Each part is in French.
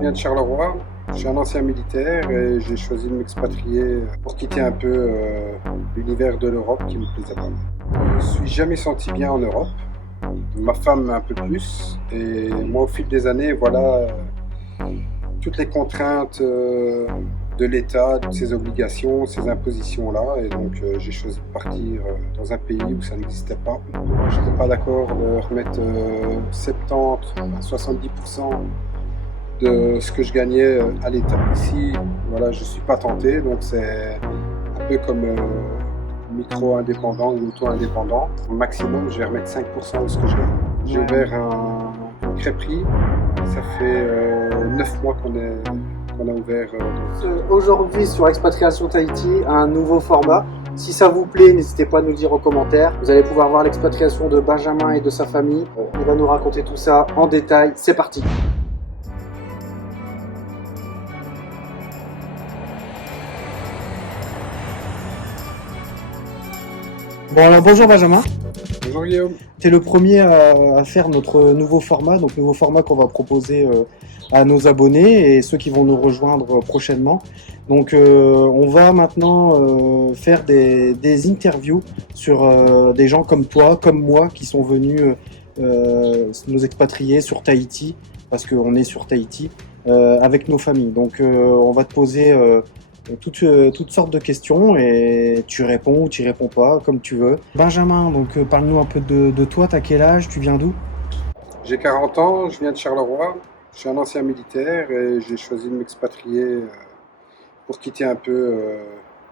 viens de Charleroi, je suis un ancien militaire et j'ai choisi de m'expatrier pour quitter un peu l'univers de l'Europe qui me plaisait pas. Je me suis jamais senti bien en Europe, ma femme un peu plus, et moi au fil des années, voilà, toutes les contraintes de l'État, toutes ses obligations, ces impositions-là, et donc j'ai choisi de partir dans un pays où ça n'existait pas. Je n'étais pas d'accord de remettre 70 à 70% de ce que je gagnais à l'État. Ici, voilà, je suis pas tenté, donc c'est un peu comme micro-indépendant ou auto-indépendant. Au maximum, je vais remettre 5% de ce que je gagne. J'ai ouvert une crêperie, ça fait 9 mois qu'on a ouvert. Aujourd'hui sur Expatriation Tahiti, un nouveau format. Si ça vous plaît, n'hésitez pas à nous le dire en commentaire. Vous allez pouvoir voir l'expatriation de Benjamin et de sa famille. Il va nous raconter tout ça en détail. C'est parti. Bon alors bonjour Benjamin. Bonjour Guillaume. Tu es le premier à faire notre nouveau format, donc nouveau format qu'on va proposer à nos abonnés et ceux qui vont nous rejoindre prochainement. Donc on va maintenant faire des interviews sur des gens comme toi, comme moi, qui sont venus nous expatrier sur Tahiti, parce qu'on est sur Tahiti, avec nos familles. Donc on va te poser toutes sortes de questions et tu réponds ou tu réponds pas, comme tu veux. Benjamin, donc parle-nous un peu de toi, t'as quel âge, tu viens d'où? J'ai 40 ans, je viens de Charleroi, je suis un ancien militaire et j'ai choisi de m'expatrier pour quitter un peu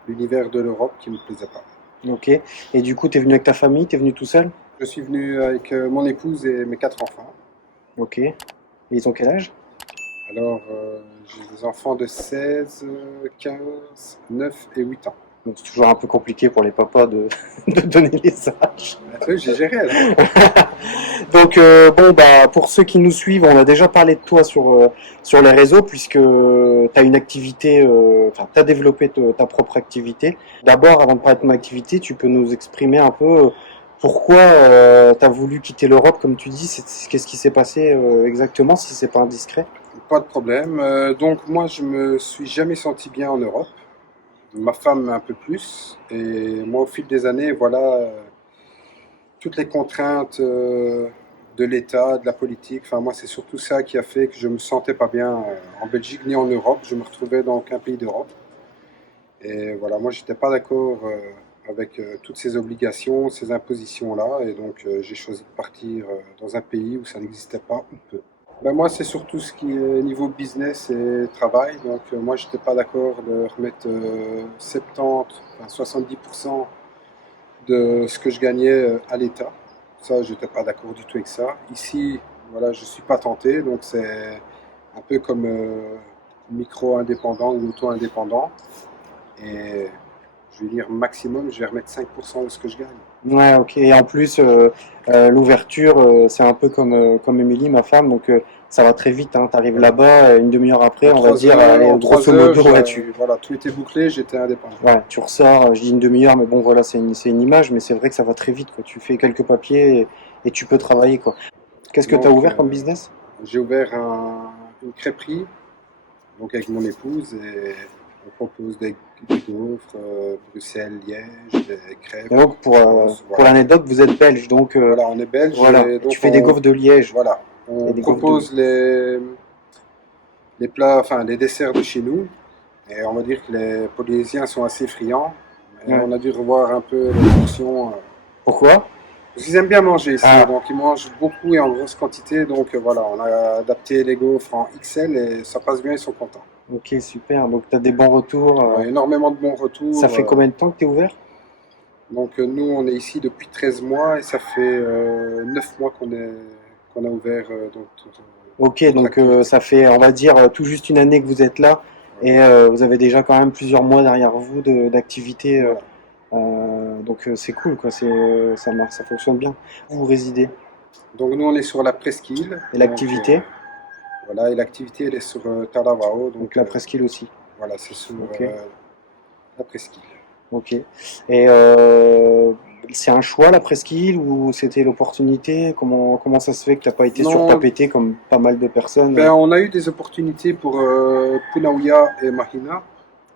l'univers de l'Europe qui me plaisait pas. Ok, et du coup t'es venu avec ta famille, t'es venu tout seul? Je suis venu avec mon épouse et mes 4 enfants. Ok, et ils ont quel âge? Alors, j'ai des enfants de 16, 15, 9 et 8 ans. Donc c'est toujours un peu compliqué pour les papas de donner les âges. J'ai géré, là. Donc bon bah pour ceux qui nous suivent, on a déjà parlé de toi sur les réseaux puisque tu as une activité, enfin tu as développé ta propre activité. D'abord, avant de parler de ton activité, tu peux nous exprimer un peu pourquoi tu as voulu quitter l'Europe, comme tu dis, qu'est-ce qui s'est passé exactement, si c'est pas indiscret. Pas de problème. Donc, moi, je me suis jamais senti bien en Europe. Ma femme un peu plus. Et moi, au fil des années, voilà, toutes les contraintes de l'État, de la politique. Enfin, moi, c'est surtout ça qui a fait que je me sentais pas bien en Belgique ni en Europe. Je me retrouvais dans aucun pays d'Europe. Et voilà, moi, j'étais pas d'accord avec toutes ces obligations, ces impositions-là. Et donc, j'ai choisi de partir dans un pays où ça n'existait pas ou peu. Ben, moi, c'est surtout ce qui est niveau business et travail. Donc, moi, j'étais pas d'accord de remettre 70, enfin 70% de ce que je gagnais à l'État. Ça, j'étais pas d'accord du tout avec ça. Ici, voilà, je suis pas tenté. Donc, c'est un peu comme micro-indépendant ou auto-indépendant. Et je vais dire maximum, je vais remettre 5% de ce que je gagne. Ouais, ok. Et en plus, l'ouverture, c'est un peu comme Émilie, ma femme, donc ça va très vite. Hein. Tu arrives Voilà. là-bas, une demi-heure après, En on va dire, allez, en grosso 3 heures, modo, ouais, tu, voilà, tout était bouclé, j'étais indépendant. ouais, tu ressors. Je dis une demi-heure, mais bon, voilà, c'est une image, mais c'est vrai que ça va très vite. Quoi. Tu fais quelques papiers et tu peux travailler. Quoi. Qu'est-ce que tu as Donc, ouvert comme business? j'ai ouvert une crêperie donc avec mon épouse et on propose des gaufres, Bruxelles, Liège, des crêpes. Et donc, pour Voilà. l'anecdote, vous êtes belge, donc Voilà, on est belge voilà. et Et tu donc fais des gaufres de Liège voilà, et on des gaufres de. propose les plats, enfin les desserts de chez nous. Et on va dire que les Polynésiens sont assez friands. Et Ouais. on a dû revoir un peu les portions. Pourquoi? Parce qu'ils aiment bien manger ici, Ah, donc ils mangent beaucoup et en grosse quantité. Donc voilà, on a adapté les gaufres en XL et ça passe bien, ils sont contents. ok, super. Donc, tu as des bons retours. Ouais, énormément de bons Ça retours. fait combien de temps que tu es ouvert? Donc nous, on est ici depuis 13 mois et ça fait 9 mois qu'on a ouvert Ok, notre donc activité. ça fait, on va dire, tout juste une année que vous êtes là Voilà. et vous avez déjà quand même plusieurs mois derrière vous d'activité. Voilà. Donc c'est cool, quoi. Ça marche, ça fonctionne bien. Où vous résidez? Donc nous, on est sur la presqu'île. Et Donc l'activité? voilà, et l'activité, elle est sur Talavao. Donc Donc la presqu'île aussi. voilà, c'est sur Ok, la presqu'île. ok. Et c'est un choix la presqu'île ou c'était l'opportunité? Comment ça se fait que t'as pas été Non, surtapété comme pas mal de personnes? ben, on a eu des opportunités pour Punaouia et Mahina,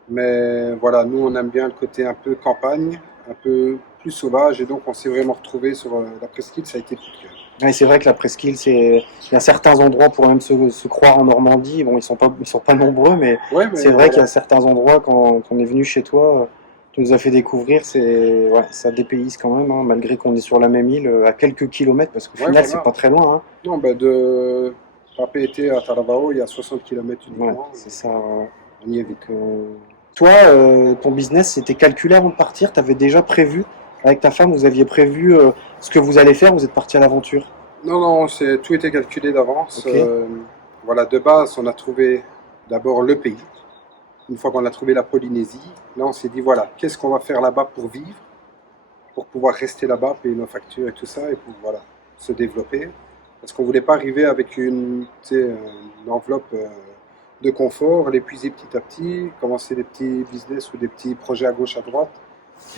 mais voilà, nous on aime bien le côté un peu campagne, un peu plus sauvage, et donc on s'est vraiment retrouvé sur la presqu'île, ça a été coup de cœur. Ouais, c'est vrai que la presqu'île, il y a certains endroits pour même se croire en Normandie. Bon, ils sont pas nombreux, mais Ouais, c'est mais vrai qu'il y a voilà. certains endroits quand on est venu chez toi, tu nous as fait découvrir, ouais, ça dépayse quand même, hein, malgré qu'on est sur la même île, à quelques kilomètres, parce qu'au Ouais, final, c'est voilà. pas très loin, hein. Non, ben de Papeete à Taravao, il y a 60 kilomètres Ouais, uniquement, c'est ça. on y est Donc, vite. toi, ton business, c'était calculé avant de partir. Tu avais déjà prévu, avec ta femme, vous aviez prévu ce que vous allez faire. Vous êtes parti à l'aventure. Non, non, tout était calculé d'avance. Ok. Voilà, de base, on a trouvé d'abord le pays. Une fois qu'on a trouvé la Polynésie, là, on s'est dit, voilà, qu'est-ce qu'on va faire là-bas pour vivre, pour pouvoir rester là-bas, payer nos factures et tout ça, et pour, voilà, se développer. Parce qu'on voulait pas arriver avec tu sais, une enveloppe de confort, l'épuiser petit à petit, commencer des petits business ou des petits projets à gauche, à droite,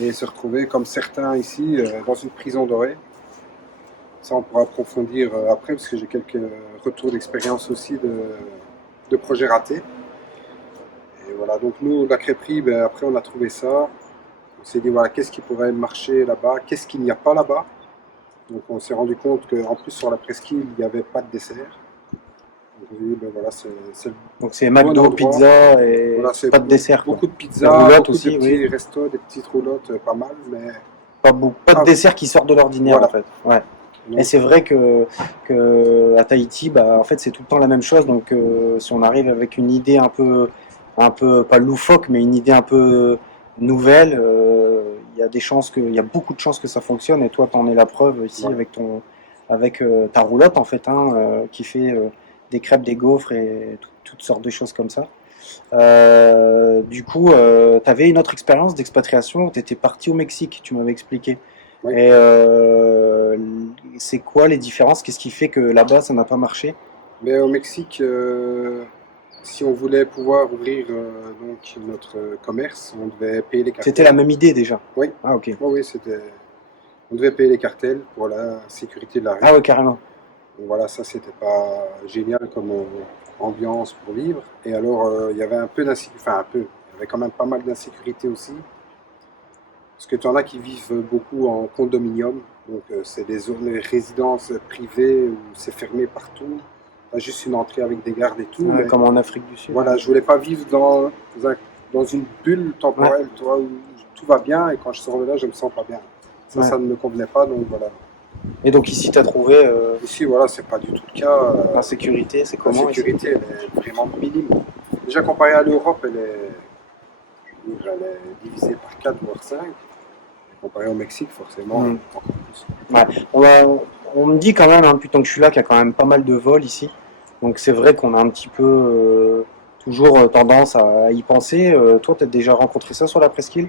et se retrouver comme certains ici dans une prison dorée. Ça, on pourra approfondir après, parce que j'ai quelques retours d'expérience aussi de projets ratés. Et voilà, donc nous, la crêperie, ben, après, on a trouvé ça. On s'est dit, voilà, qu'est-ce qui pourrait marcher là-bas, qu'est-ce qu'il n'y a pas là-bas. Donc on s'est rendu compte qu'en plus, sur la presqu'île, il n'y avait pas de dessert. Donc on s'est dit, ben voilà, c'est le Donc c'est bon McDo, endroit. pizza et Voilà, c'est pas de dessert, quoi. beaucoup de Les pizzas, roulottes beaucoup de aussi, oui. petits restos, des petites roulottes, pas mal, mais Pas de pas. dessert qui sort de l'ordinaire, en Voilà. fait. Ouais. Et Donc, c'est vrai que à Tahiti, bah, en fait, c'est tout le temps la même chose. Donc, si on arrive avec une idée un peu pas loufoque, mais une idée un peu nouvelle, il y a des chances il y a beaucoup de chances que ça fonctionne. Et toi, t'en es la preuve ici voilà. avec ta roulotte en fait, hein, qui fait des crêpes, des gaufres et toutes sortes de choses comme ça. Du coup, tu avais une autre expérience d'expatriation. Tu étais parti au Mexique, tu m'avais expliqué. Oui. Et c'est quoi les différences? Qu'est-ce qui fait que là-bas, ça n'a pas marché? Mais au Mexique, si on voulait pouvoir ouvrir donc notre commerce, on devait payer les C'était la cartels. même idée déjà. Oui, Ah, ok. oui, oui, c'était. On devait payer les cartels pour la sécurité de la rue. Ah, ouais, carrément. Donc voilà, ça c'était pas génial comme ambiance pour vivre. Et alors, il y avait un peu d'insécurité, enfin un peu, il y avait quand même pas mal d'insécurité aussi. Parce que tu en as qui vivent beaucoup en condominium. Donc c'est des zones, des résidences privées où c'est fermé partout. T'as juste une entrée avec des gardes et tout, Ouais, mais comme en Afrique du Sud. voilà, je voulais pas vivre dans une bulle Ouais, temporelle, toi, où tout va bien et quand je sors de là, je me sens pas bien. Ça ouais. ne me convenait pas, donc voilà. Et donc ici, tu as trouvé Ici, voilà, c'est pas du tout le cas. l'insécurité, c'est La comment ici? sécurité, elle est vraiment minime. Déjà comparée à l'Europe, elle est divisée par 4 voire 5. Comparée au Mexique, forcément, Hmm. encore plus. Ouais. On me dit quand même, hein, depuis tant que je suis là, qu'il y a quand même pas mal de vols ici. Donc c'est vrai qu'on a un petit peu toujours tendance à y penser. Toi, tu as déjà rencontré ça sur la presqu'île?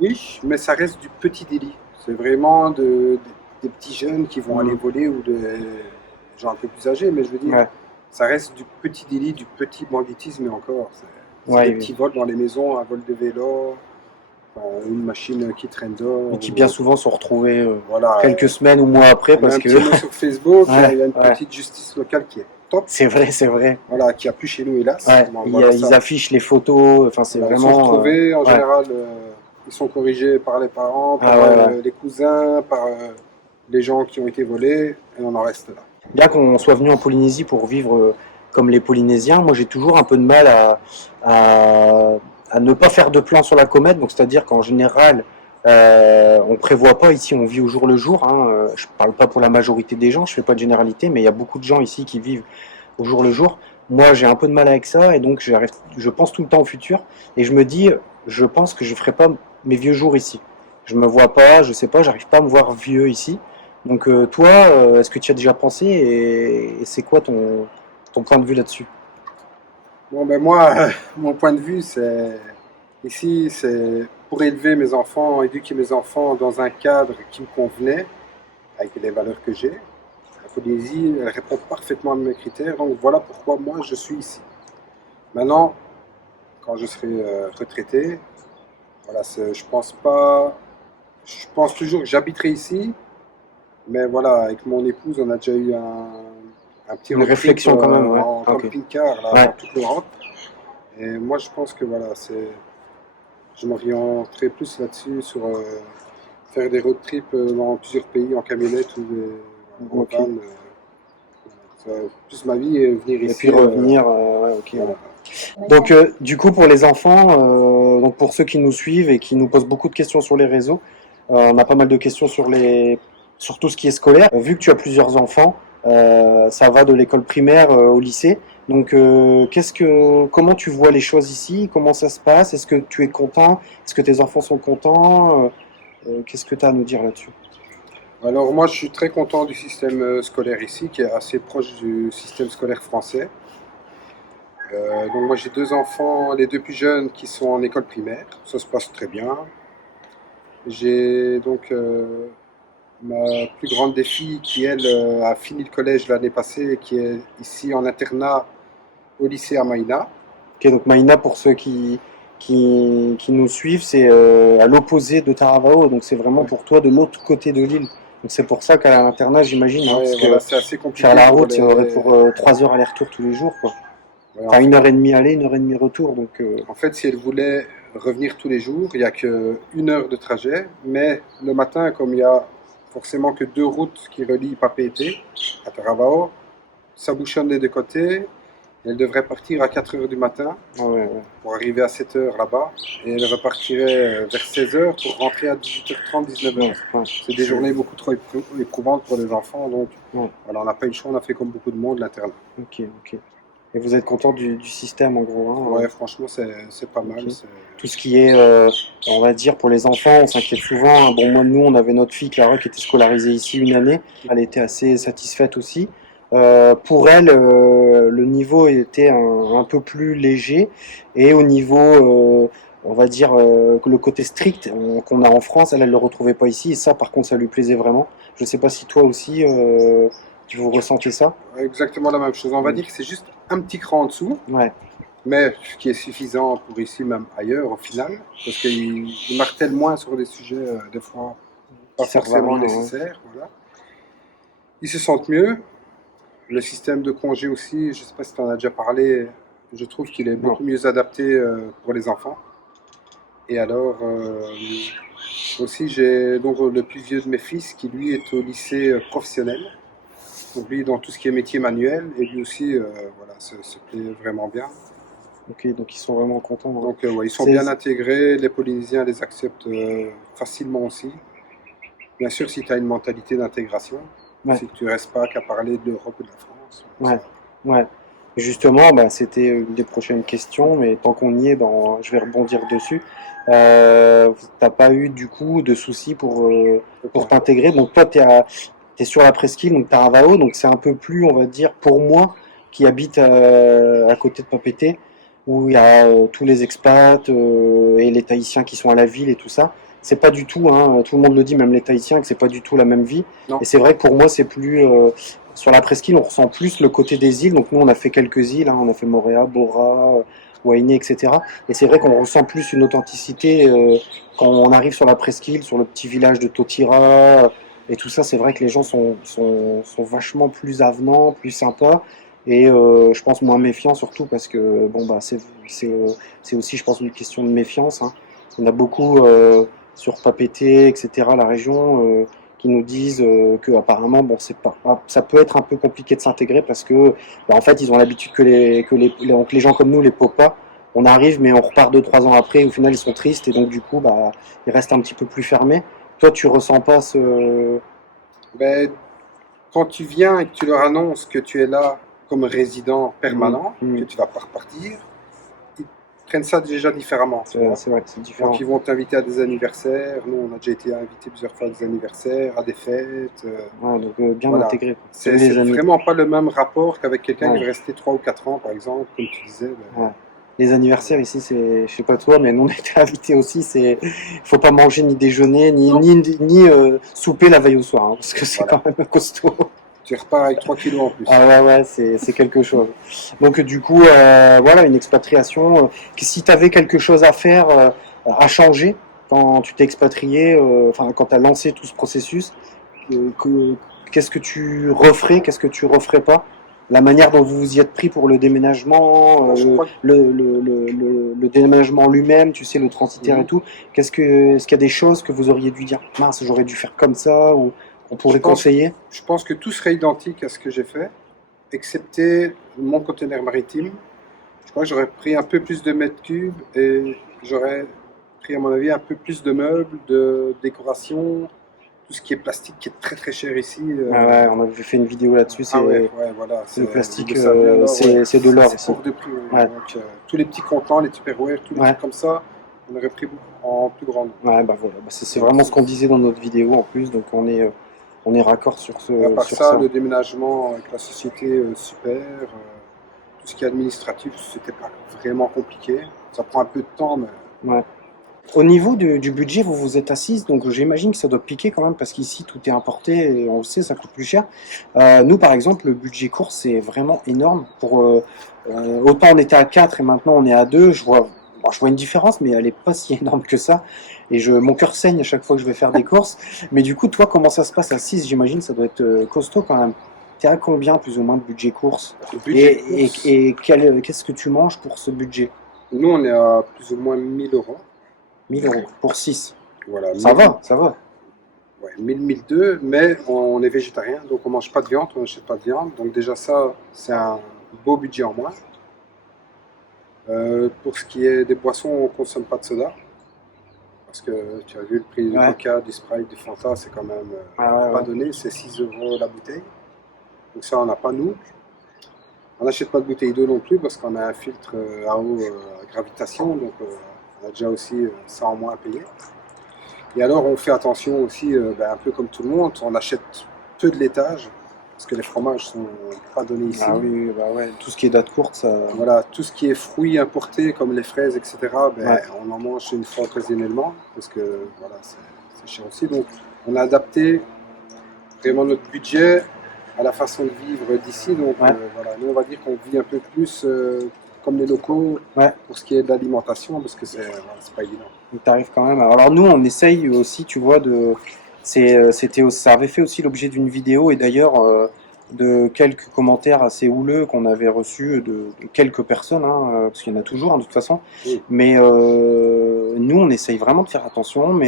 Oui, mais ça reste du petit délit. C'est vraiment des petits jeunes qui vont aller Hmm. voler ou des gens un peu plus âgés, mais je veux dire, Ouais, ça reste du petit délit, du petit banditisme et encore. C'est des ouais, petits vols dans les maisons, un vol de vélo, une machine qui traîne mais dehors. qui bien souvent sont retrouvés Voilà, quelques semaines ou mois après on met parce un que petit mot sur Facebook, il ouais, y a une ouais, petite justice locale qui est top, c'est vrai, c'est vrai. voilà, qui a plus chez nous hélas. Ouais, Bon, voilà ils ça. affichent les photos. Enfin, c'est Voilà, ils sont vraiment retrouvés, en ouais, général, ils sont corrigés par les parents, ah par ouais, ouais. les cousins, par les gens qui ont été volés, et on en reste là. Bien qu'on soit venu en Polynésie pour vivre comme les Polynésiens, moi j'ai toujours un peu de mal à, à ne pas faire de plan sur la comète. Donc c'est-à-dire qu'en général, on prévoit pas ici, on vit au jour le jour, hein. Je parle pas pour la majorité des gens, je fais pas de généralité, mais il y a beaucoup de gens ici qui vivent au jour le jour. Moi j'ai un peu de mal avec ça et donc je pense tout le temps au futur et je me dis, je pense que je ferai pas mes vieux jours ici. Je me vois pas, je sais pas, j'arrive pas à me voir vieux ici. Donc toi, est-ce que tu y as déjà pensé et c'est quoi ton point de vue là-dessus? Bon, ben moi, mon point de vue, c'est ici, c'est pour élever mes enfants, éduquer mes enfants dans un cadre qui me convenait, avec les valeurs que j'ai. La Polynésie, elle répond parfaitement à mes critères, donc voilà pourquoi moi je suis ici. Maintenant, quand je serai retraité, voilà, je pense pas je pense toujours que j'habiterai ici, mais voilà, avec mon épouse, on a déjà eu un petit Une road trip réflexion quand même, ouais. en Ah, ok. camping-car là, Ouais. dans toute l'Europe. Et moi, je pense que voilà, je m'orienterai plus là-dessus, sur faire des road trips dans plusieurs pays en camionnette ou en Ok. van. Plus ma vie et venir Et puis ici. revenir, ouais, ok. Voilà. Ouais. Donc, du coup, pour les enfants, donc pour ceux qui nous suivent et qui nous posent beaucoup de questions sur les réseaux, on a pas mal de questions sur tout ce qui est scolaire. Vu que tu as plusieurs enfants, ça va de l'école primaire au lycée. Donc, comment tu vois les choses ici? Comment ça se passe? Est-ce que tu es content? Est-ce que tes enfants sont contents? Qu'est-ce que tu as à nous dire là-dessus? Alors moi, je suis très content du système scolaire ici, qui est assez proche du système scolaire français. Donc moi, j'ai deux enfants, les deux plus jeunes, qui sont en école primaire. Ça se passe très bien. J'ai donc ma plus grande des filles qui, elle, a fini le collège l'année passée et qui est ici en internat au lycée à Maïna. Ok, donc Maïna, pour ceux qui nous suivent, c'est à l'opposé de Taravao, donc c'est vraiment Ouais, pour toi de l'autre côté de l'île. Donc c'est pour ça qu'à l'internat, j'imagine, hein, ouais, parce voilà, que c'est assez faire compliqué la pour route, il y en aurait les. pour 3 heures aller-retour tous les jours, quoi. Ouais, Enfin, 1 heure et demie aller, 1 heure et demie retour, donc en fait, si elle voulait revenir tous les jours, il n'y a qu'une heure de trajet. Mais le matin, comme il y a forcément que deux routes qui relient Papeete à Taravao, ça bouchonne des deux côtés. Elle devrait partir à 4 heures du matin ouais, ouais, pour arriver à 7 heures là-bas. Et elle repartirait vers 16 heures pour rentrer à 18h30, 19 ouais, heures. ouais, C'est des journées beaucoup trop éprouvantes pour les enfants. Donc ouais, voilà, on n'a pas eu le choix, on a fait comme beaucoup de monde l'internat. ok, ok. Et vous êtes content du système en gros, hein, Ouais, franchement, c'est pas mal. ok. Tout ce qui est, on va dire, pour les enfants, on s'inquiète souvent, hein. Bon, moi, nous, on avait notre fille Clara qui était scolarisée ici 1 année. Elle était assez satisfaite aussi. Pour elle, le niveau était un peu plus léger. Et au niveau, on va dire, que le côté strict qu'on a en France, elle ne le retrouvait pas ici. Et ça, par contre, ça lui plaisait vraiment. Je ne sais pas si toi aussi, tu vous ressentez ça. Exactement la même chose. On va Mm. dire que c'est juste un petit cran en dessous, Ouais, mais ce qui est suffisant pour ici, même ailleurs au final, parce qu'il martèle moins sur des sujets, des fois, pas qui servent à forcément rien. Ouais. nécessaires. Voilà. Ils se sentent mieux. Le système de congé aussi, je ne sais pas si tu en as déjà parlé, je trouve qu'il est Non. beaucoup mieux adapté pour les enfants. Et alors, aussi, j'ai donc le plus vieux de mes fils qui, lui, est au lycée professionnel. Donc, lui, dans tout ce qui est métier manuel, et lui aussi, voilà, se plaît vraiment bien. Ok, donc ils sont vraiment contents, hein. Donc, ouais, ils sont C'est, bien intégrés, les Polynésiens les acceptent facilement aussi. Bien sûr, si tu as une mentalité d'intégration, ouais, si tu restes pas qu'à parler de l'Europe et de la France, ouais, ça, ouais. Justement, bah, c'était une des prochaines questions, mais tant qu'on y est, ben, je vais rebondir dessus. T'as pas eu du coup de soucis pour aucun. t'intégrer. Donc toi, t'es sur la presqu'île, donc Taravao, donc c'est un peu plus, on va dire, pour moi qui habite à côté de Papeete, où il y a tous les expats et les Tahitiens qui sont à la ville et tout ça. C'est pas du tout, hein, tout le monde le dit, même les Tahitiens, que c'est pas du tout la même vie. Et Non, c'est vrai que pour moi, c'est plus sur la presqu'île, on ressent plus le côté des îles. Donc nous, on a fait quelques îles, hein, on a fait Moorea, Bora, Wainé, etc. Et c'est vrai qu'on ressent plus une authenticité quand on arrive sur la presqu'île, sur le petit village de Totira et tout ça. C'est vrai que les gens sont vachement plus avenants, plus sympas. Et je pense moins méfiants surtout parce que bon bah c'est aussi je pense une question de méfiance, hein. On a beaucoup sur Papeete, etc. la région qui nous disent que apparemment bon c'est pas ça peut être un peu compliqué de s'intégrer parce que bah, en fait ils ont l'habitude donc les gens comme nous les popas on arrive mais on repart 2 3 ans après au final ils sont tristes et donc du coup bah ils restent un petit peu plus fermés. Toi tu ressens pas ce ben, quand tu viens et que tu leur annonces que tu es là comme résident mmh, permanent, que mmh, tu vas pas repartir, ils prennent ça déjà différemment, tu vois. c'est vrai que c'est Donc différent. ils vont t'inviter à des anniversaires. Nous, on a déjà été invités plusieurs fois à des anniversaires, à des fêtes. Ouais, donc bien Voilà. intégré quoi. Comme C'est les amis. vraiment pas le même rapport qu'avec quelqu'un qui Ouais, veut rester 3 ou 4 ans, par exemple, comme tu disais. ouais. Les anniversaires Voilà. ici, c'est, je sais pas toi, mais nous on était invités aussi. C'est, faut pas manger ni déjeuner Non, ni souper la veille au soir, hein, parce que c'est voilà. quand même costaud. Tu repars avec 3 kilos en Ah plus. ouais, ouais, c'est quelque chose. Donc du coup, voilà, une expatriation. Que si tu avais quelque chose à faire, à changer, quand tu t'es expatrié, enfin quand tu as lancé tout ce processus, qu'est-ce que tu referais, qu'est-ce que tu referais pas? La manière dont vous vous y êtes pris pour le déménagement, Je crois que le déménagement lui-même, tu sais, le transitaire et mhm. tout, est-ce qu'il y a des choses que vous auriez dû dire, mince, j'aurais dû faire comme ça, ou on je pourrait pense, conseiller? je pense que tout serait identique à ce que j'ai fait, excepté mon conteneur maritime. Je crois que j'aurais pris un peu plus de mètres cubes et j'aurais pris, à mon avis, un peu plus de meubles, de décoration, tout ce qui est plastique qui est très très cher ici. Ah ouais, on avait fait une vidéo là-dessus, Ah ouais, c'est ouais, voilà, le vous plastique, le savez alors, ouais, c'est de l'or c'est ici. hors de prix. Ouais. Ouais, Donc, tous les petits contenants, les Tupperware, tous les ouais. trucs comme ça, on aurait pris en plus grande. Ouais, bah voilà, bah c'est Voilà, vraiment ce qu'on disait dans notre vidéo en plus, donc on est raccord et à part sur ça, ça. le déménagement avec la société, super. Tout ce qui est administratif, c'était pas vraiment compliqué. Ça prend un peu de temps, mais Ouais. Au niveau du budget, vous vous êtes assise, donc j'imagine que ça doit piquer quand même parce qu'ici tout est importé et on le sait, ça coûte plus cher. Nous, par exemple, le budget course c'est vraiment énorme. Autant on était à 4 et maintenant on est à 2. Je vois une différence, mais elle est pas si énorme que ça. Et mon cœur saigne à chaque fois que je vais faire des courses. Mais du coup, toi, comment ça se passe à 6? J'imagine que ça doit être costaud quand même. T'es à combien plus ou moins de budget course? le budget course, Qu'est-ce que tu manges pour ce budget? nous, on est à plus ou moins 1000 euros. 1 000 € pour 6. Voilà, Ça 1000, va, ça va. ouais, 1000, 1002, mais on est végétarien, donc on mange pas de viande, on n'achète pas de viande. Donc déjà ça, c'est un beau budget en moins. Pour ce qui est des boissons, on consomme pas de soda. Parce que tu as vu le prix du Ouais, Coca, du Sprite, du Fanta, c'est quand même ouais, ouais, pas ouais. donné, c'est 6 euros la bouteille. Donc ça, on n'a pas nous. On n'achète pas de bouteille d'eau non plus parce qu'on a un filtre à eau à gravitation, donc on a déjà aussi ça en moins à payer. Et alors on fait attention aussi, un peu comme tout le monde, on achète peu de laitage parce que les fromages sont pas donnés ici. Ah oui, bah ouais, tout ce qui est date courte, ça. Voilà, tout ce qui est fruits importés comme les fraises, etc., Ouais, on en mange une fois occasionnellement parce que voilà, c'est cher aussi. Donc on a adapté vraiment notre budget à la façon de vivre d'ici. Donc ouais, voilà, nous on va dire qu'on vit un peu plus comme les locaux ouais. pour ce qui est de l'alimentation parce que voilà, c'est pas évident. Donc t'arrives quand même. Alors nous, on essaye aussi, tu vois, ça avait fait aussi l'objet d'une vidéo et d'ailleurs de quelques commentaires assez houleux qu'on avait reçus de quelques personnes, hein, parce qu'il y en a toujours, hein, de toute façon. Oui. Mais nous, on essaye vraiment de faire attention,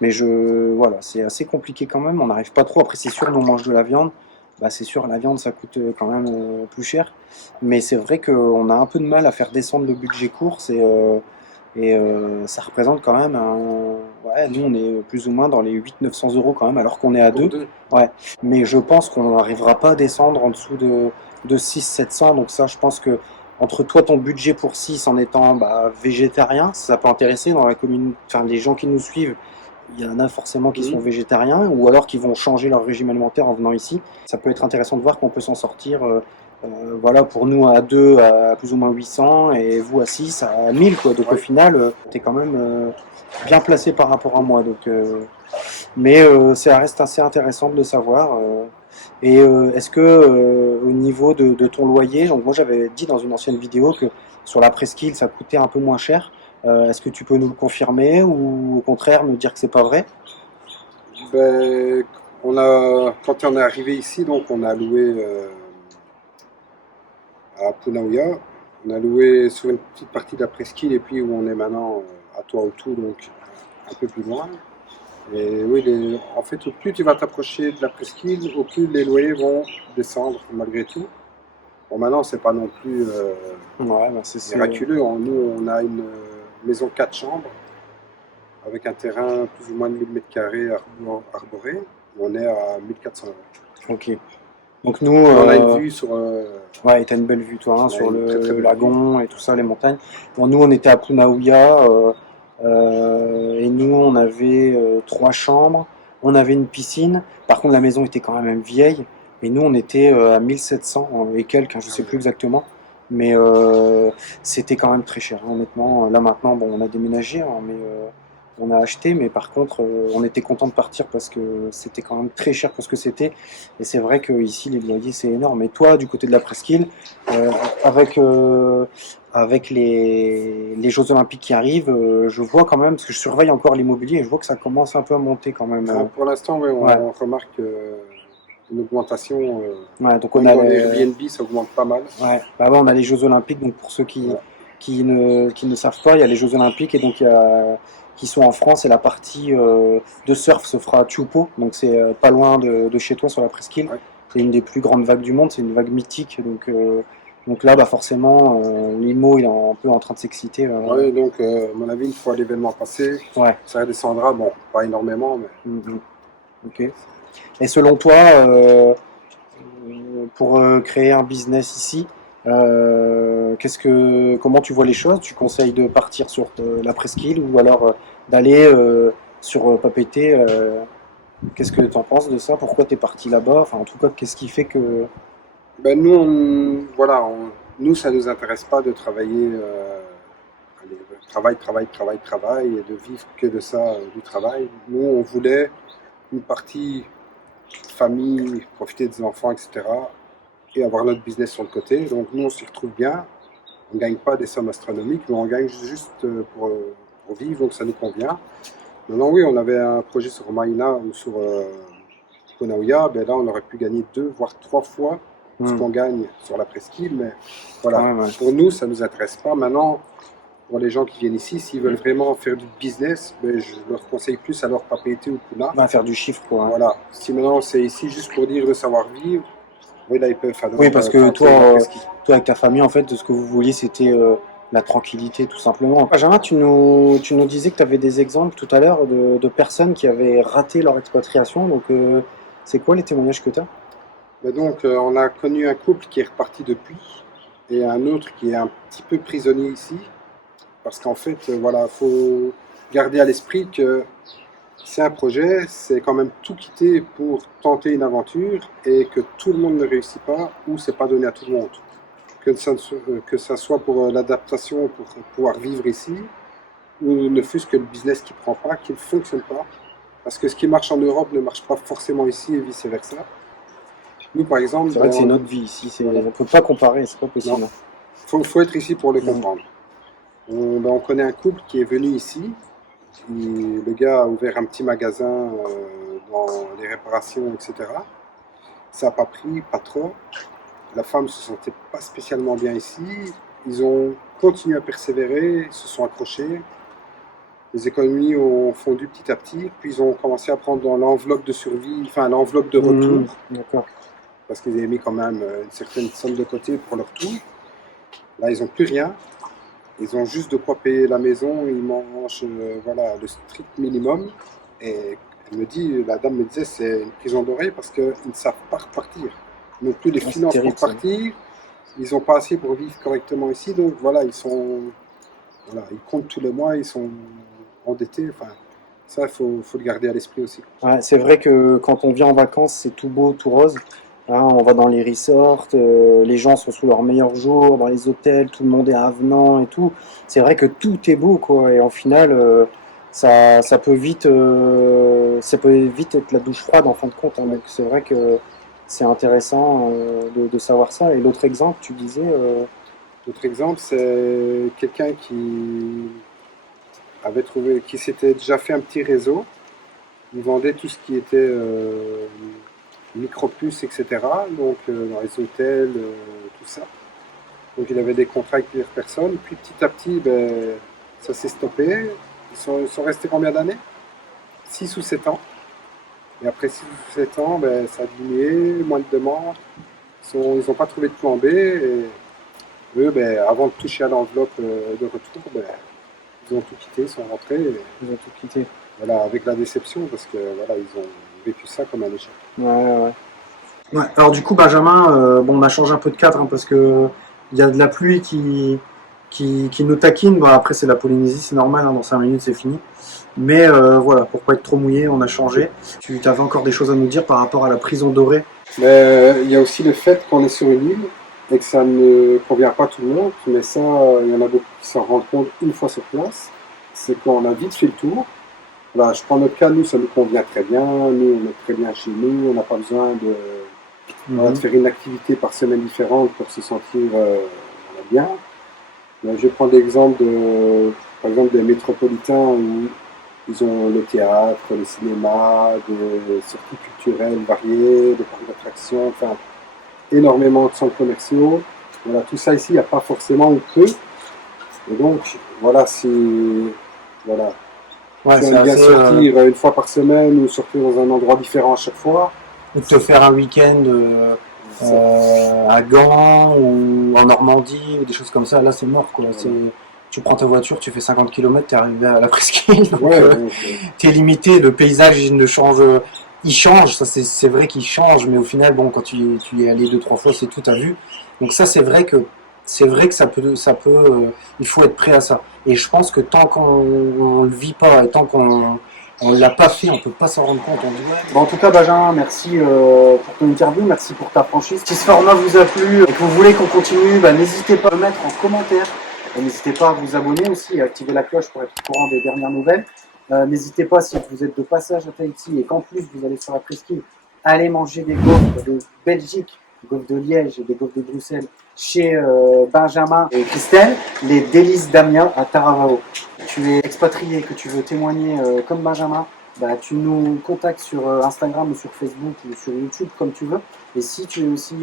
voilà, c'est assez compliqué quand même. On n'arrive pas trop. Après, c'est sûr, nous on mange de la viande. Bah, c'est sûr, la viande, ça coûte quand même plus cher. Mais c'est vrai qu'on a un peu de mal à faire descendre le budget course et ça représente quand même ouais, nous on est plus ou moins dans les 800-900 € quand même, alors qu'on est à Pour 2. deux. Ouais. Mais je pense qu'on n'arrivera pas à descendre en dessous de 600-700. Donc ça, je pense que entre toi, ton budget pour 6 en étant végétarien, ça peut intéresser dans la commune, enfin les gens qui nous suivent. Il y en a forcément qui sont Mhm. végétariens ou alors qui vont changer leur régime alimentaire en venant ici. Ça peut être intéressant de voir qu'on peut s'en sortir. Voilà, pour nous à 2 à plus ou moins 800 et vous à 6 à 1000 quoi. Donc au Ouais. final, tu es quand même bien placé par rapport à moi. Mais ça reste assez intéressant de le savoir. Est-ce que au niveau de ton loyer, donc moi j'avais dit dans une ancienne vidéo que sur la presqu'île ça coûtait un peu moins cher. Est-ce que tu peux nous le confirmer ou au contraire me dire que c'est pas vrai? Ben, quand on est arrivé ici, donc on a loué à Punaouia. On a loué sur une petite partie de la presqu'île et puis où on est maintenant à Tuaotu, donc un peu plus loin. Et oui, en fait, au plus tu vas t'approcher de la presqu'île, au plus les loyers vont descendre malgré tout. Bon, maintenant, c'est pas non plus Ouais, bah miraculeux. Nous, on a une maison 4 chambres avec un terrain plus ou moins de 1000 mètres carrés arboré. On est à 1400 €. ok. Donc nous, Et on a une vue sur. ouais, t'as une belle vue toi hein, On a sur une très très le belle vue. lagon et tout ça, les montagnes. Bon, nous on était à Punaouia et nous on avait 3 chambres, on avait une piscine. Par contre la maison était quand même vieille et nous on était à 1700 et quelques, hein, je Ah sais oui. plus exactement. Mais c'était quand même très cher, hein, honnêtement. Là maintenant, bon, on a déménagé, hein, mais on a acheté, mais par contre, on était content de partir parce que c'était quand même très cher pour ce que c'était. Et c'est vrai que ici les loyers c'est énorme. Et toi, du côté de la presqu'île, euh, avec avec les Jeux Olympiques qui arrivent, je vois quand même, parce que je surveille encore l'immobilier, et je vois que ça commence un peu à monter quand même. Pour l'instant, ouais, Ouais, on remarque une augmentation. ouais, donc on Même a dans les Airbnb, ça augmente pas mal. ouais, bah ouais, on a les Jeux Olympiques, donc pour ceux Voilà. qui ne savent pas, il y a les Jeux Olympiques et donc qui sont en France et la partie de surf se fera à Tchoupo, donc c'est pas loin de chez toi sur la presqu'île. Ouais. C'est une des plus grandes vagues du monde, c'est une vague mythique, donc là, bah forcément, l'IMO il est un peu en train de s'exciter. Ouais, donc, à mon avis, une fois l'événement passé, Ouais. ça redescendra. Bon, pas énormément, mais Mhm. Ok. Et selon toi, pour créer un business ici, comment tu vois les choses? Tu conseilles de partir sur la presqu'île ou alors d'aller sur Papeete? Qu'est-ce que tu en penses de ça? Pourquoi tu es parti là-bas? Enfin, en tout cas, qu'est-ce qui fait que... ben, nous, voilà, nous, ça nous intéresse pas de travailler, allez, travail, et de vivre que de ça, du travail. Nous, on voulait une partie famille, profiter des enfants, etc. et avoir notre business sur le côté. Donc, nous, on s'y retrouve bien. On ne gagne pas des sommes astronomiques, mais on gagne juste pour vivre, donc ça nous convient. Maintenant, oui, on avait un projet sur Maïna ou sur Konaouia, ben là, on aurait pu gagner 2 voire 3 fois ce Hmm. qu'on gagne sur la presqu'île, mais voilà, Ouais, ouais. pour nous, ça ne nous intéresse pas. Maintenant, pour les gens qui viennent ici, s'ils veulent vraiment faire du business, ben, je leur conseille plus alors Papeete ou Puna. Va faire du chiffre, quoi. Hein. Voilà, si maintenant c'est ici juste pour dire de savoir vivre, oui, là, ils peuvent Oui, alors parce que tenter la presqu'île. toi, avec ta famille, en fait, ce que vous vouliez, c'était la tranquillité, tout simplement. Benjamin, tu nous disais que tu avais des exemples tout à l'heure de personnes qui avaient raté leur expatriation. Donc, c'est quoi les témoignages que tu as? Mais donc, on a connu un couple qui est reparti depuis et un autre qui est un petit peu prisonnier ici. Parce qu'en fait, voilà, faut garder à l'esprit que c'est un projet, c'est quand même tout quitter pour tenter une aventure et que tout le monde ne réussit pas ou c'est pas donné à tout le monde. Que ça soit pour l'adaptation, pour pouvoir vivre ici, ou ne fût-ce que le business qui prend pas, qui ne fonctionne pas. Parce que ce qui marche en Europe ne marche pas forcément ici et vice-versa. Nous, par exemple, C'est vrai ben, que c'est notre vie ici. voilà. On peut pas comparer, c'est pas Non, possible. faut être ici pour le Mm. comprendre. On connaît un couple qui est venu ici. Le gars a ouvert un petit magasin dans les réparations, etc. Ça n'a pas pris, pas trop. La femme se sentait pas spécialement bien ici. Ils ont continué à persévérer, ils se sont accrochés. Les économies ont fondu petit à petit, puis ils ont commencé à prendre dans l'enveloppe de survie, enfin l'enveloppe de retour, Mm, d'accord. parce qu'ils avaient mis quand même une certaine somme de côté pour leur retour. Là, ils n'ont plus rien. Ils ont juste de quoi payer la maison, ils mangent voilà, le strict minimum. Et la dame me disait, c'est une prison dorée parce qu'ils ne savent pas repartir. Ils n'ont plus les Ah, c'est finances pour terrible ça. partir, ils n'ont pas assez pour vivre correctement ici. Donc voilà, voilà, ils comptent tous les mois, ils sont endettés. Enfin, ça, faut le garder à l'esprit aussi. Ouais, c'est vrai que quand on vient en vacances, c'est tout beau, tout rose. Hein, on va dans les resorts, les gens sont sous leur meilleur jour, dans les hôtels, tout le monde est avenant et tout. C'est vrai que tout est beau, quoi. Et en final, ça peut vite être la douche froide en fin de compte. Hein. Ouais. Donc c'est vrai que c'est intéressant de savoir ça. Et l'autre exemple, tu disais, Autre exemple, c'est quelqu'un qui s'était déjà fait un petit réseau. Il vendait tout ce qui était micropuces, etc. Donc dans les hôtels, tout ça. Donc il avait des contrats avec plusieurs personnes. Puis petit à petit, ben, ça s'est stoppé. Ils sont restés combien d'années? 6 ou 7 ans. Et après 6 ou 7 ans, ben, ça a diminué, moins de demandes. Ils n'ont pas trouvé de plan B. Et eux, ben, avant de toucher à l'enveloppe de retour, ben, ils ont tout quitté, ils sont rentrés. Et, ils ont tout quitté. voilà, avec la déception, parce que voilà, ils ont vécu ça comme un échec. Ouais, ouais. Ouais. Alors du coup, Benjamin, bon, on a changé un peu de cadre hein, parce que il y a de la pluie qui nous taquine. Bon, après, c'est la Polynésie, c'est normal, hein, dans 5 minutes, c'est fini. Mais voilà, pour pas être trop mouillé, on a changé. Tu avais encore des choses à nous dire par rapport à la prison dorée? Mais il y a aussi le fait qu'on est sur une île et que ça ne convient pas à tout le monde, mais ça, il y en a beaucoup qui s'en rendent compte une fois sur place, c'est qu'on a vite fait le tour. Là, je prends notre cas, nous, ça nous convient très bien, nous, on est très bien chez nous, on n'a pas besoin voilà, de faire une activité par semaine différente pour se sentir voilà, bien. Je vais prendre l'exemple par exemple, des métropolitains où ils ont le théâtre, le cinéma, des circuits culturels variés, des parcs d'attractions, enfin, énormément de centres commerciaux. Voilà, tout ça ici, il n'y a pas forcément ou peu. Et donc, voilà, voilà, Ouais, si on c'est aime bien assez. sortir une fois par semaine ou sortir dans un endroit différent à chaque fois, Ou de te faire un week-end ça, à Gand ou en Normandie ou des choses comme ça, là c'est mort quoi. voilà. Tu prends ta voiture, tu fais 50 km, t'es arrivé à la presqu'île, donc Ouais, donc, t'es limité, le paysage il ne change, il change, ça c'est vrai qu'il change, mais au final bon quand tu y es allé 2-3 fois c'est tout à vu. Donc ça c'est vrai que il faut être prêt à ça. Et je pense que tant qu'on le vit pas et tant qu'on on l'a pas fait, on peut pas s'en rendre compte. On dit ouais. Bon, en tout cas, Benjamin, merci pour ton interview, merci pour ta franchise. Si ce format vous a plu et que vous voulez qu'on continue, n'hésitez pas à le mettre en commentaire. N'hésitez pas à vous abonner aussi et à activer la cloche pour être au courant des dernières nouvelles. N'hésitez pas, si vous êtes de passage à Tahiti et qu'en plus vous allez sur la presqu'île, allez manger des gaufres de Belgique, des gaufres de Liège et des gaufres de Bruxelles chez Benjamin et Christelle, les délices d'Amiens à Taravao. Tu es expatrié, que tu veux témoigner comme Benjamin, tu nous contactes sur Instagram ou sur Facebook ou sur YouTube comme tu veux. Et si tu es aussi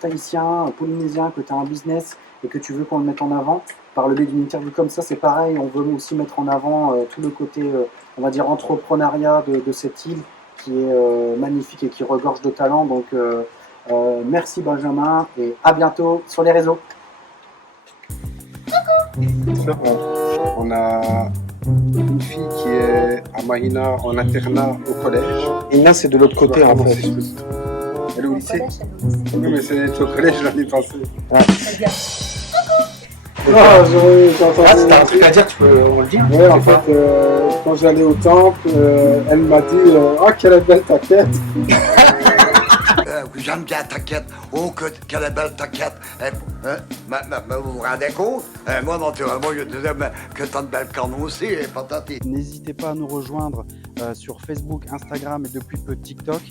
tahitien, polynésien, que tu as un business et que tu veux qu'on le mette en avant, par le biais d'une interview comme ça, c'est pareil, on veut aussi mettre en avant tout le côté, on va dire, entrepreneuriat de cette île qui est magnifique et qui regorge de talent. Donc merci Benjamin et à bientôt sur les réseaux. on a une fille qui est à Mahina en internat au collège. Et là, c'est de l'autre côté en fait. Elle est au lycée? Oui, mais c'est au collège, j'en ai pensé. Ouais. Non, j'ai entendu. Ah, si t'as un truc à dire, on le dit. Ouais, en fait, quand j'allais au temple, elle m'a dit ah, quelle belle ta quête! J'aime bien ta quête. Oh, quelle est belle ta quête. Vous vous rendez compte? Moi, naturellement, je disais que t'as de belles cornes aussi, et patati. N'hésitez pas à nous rejoindre sur Facebook, Instagram et depuis peu TikTok.